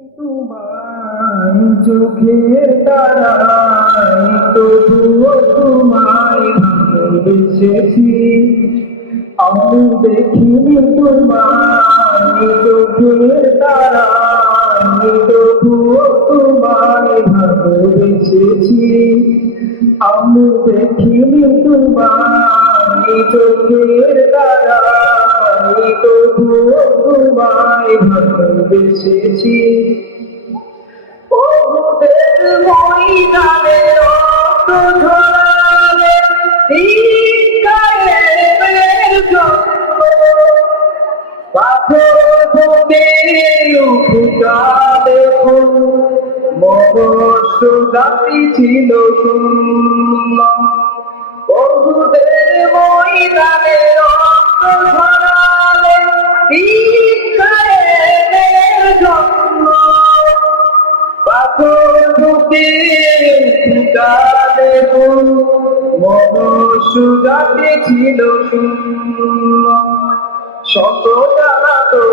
তোমায় চোখের তারায় তবুও তোমায় ভালোবেসেছি। আমি দেখিনি তোমায় চোখের তারায় তবুও তোমায় ভালোবেসেছি। আমি দেখিনি তোমায় চোখের তারায় তবুও তোমায় ভালোবেসেছি। ওহুদের ময়দানে রক্ত ঝরালে ইসরায়েলের জন্য পাথর বুকে উঠা দেখুন মনুষ্য জাতি ছিল শূন্য। ওহুদের ময়দানে রক্ত ঝরালে ইসরায়েলের জন্য পাথর বুকে উঠা দেখুন মনুষ্য জাতি ছিল শূন্য। শত জ্বালাতো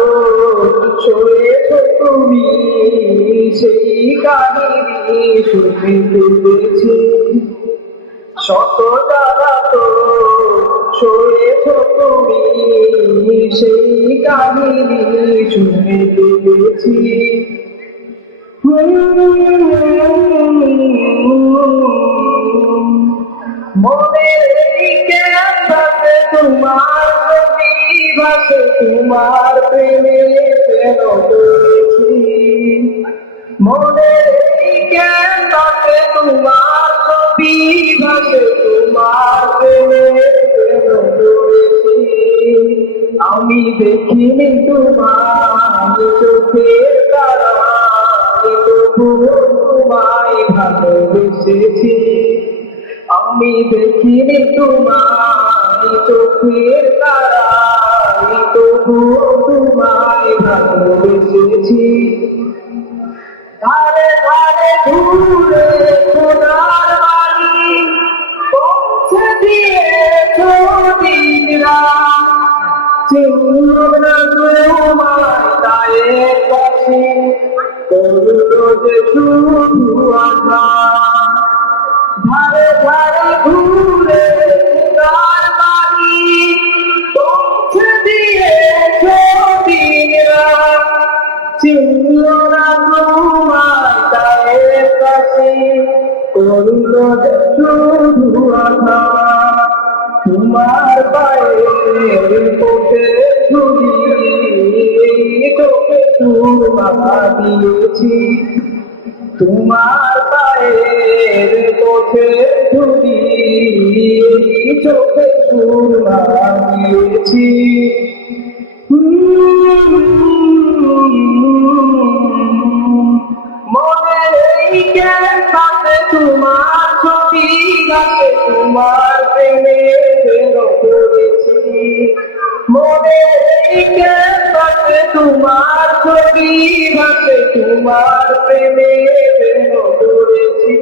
সয়েছ তুমি সেই কাহিনী শুনতে পেয়েছি। শত জ্বালাতো সয়েছ তুমি সেই কাহিনী শুনতে পেয়েছি। মনের এই ক্যানভাসে তোমার ছবি ভাসে, তোমার প্রেমে প্রেম করেছি। মনের এই ক্যানভাসে তোমার ছবি ভাসে, তোমার প্রেমে প্রেম করেছি। আমি দেখিনি তোমার চোখের তারায় তবুও তোমায় ভালোবেসেছি। আমি দেখিনি তোমায় চোখের তারায় তবুও তোমায় ভালোবেসেছি। ধারে ধারে ঘুরে সোনার বাড়ি পৌঁছে দিয়েছ দিনরা, চিনল না তোমায় তায়ের কাছে করলো যে শুধু আশা। ধারে ধারে ঘুরে সোনার বাড়ি পৌঁছে দিয়েছ দিনরা, চিনল না তোমায় তায়ের কাছে করলো যে শুধু আশা। তোমার পায়ের পথে ধুলি তোকে চুমা দিয়েছি। তোমার পায়ের পথে ধুলি চোখে চুমা দিয়েছি। মনের এই ক্যানভাসে তোমার ছবি ভাসে, তোমার প্রেমে প্রেম করেছি। মনের এই ক্যানভাসে তোমার ছবি ভাসে, তোমার প্রেমে প্রেম করেছি।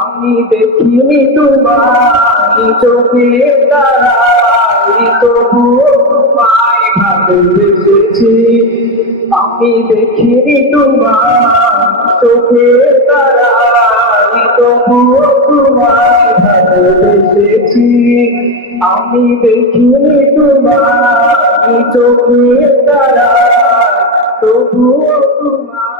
আমি দেখিনি তোমায় চোখের তারায় তবুও তোমায় ভালোবেসেছি। আমি দেখিনি তোমার চোখের তারায় তবুও তোমায় ভালোবেসেছি। আমি দেখিনি তোমার চোখের তারায় তবুও তোমায়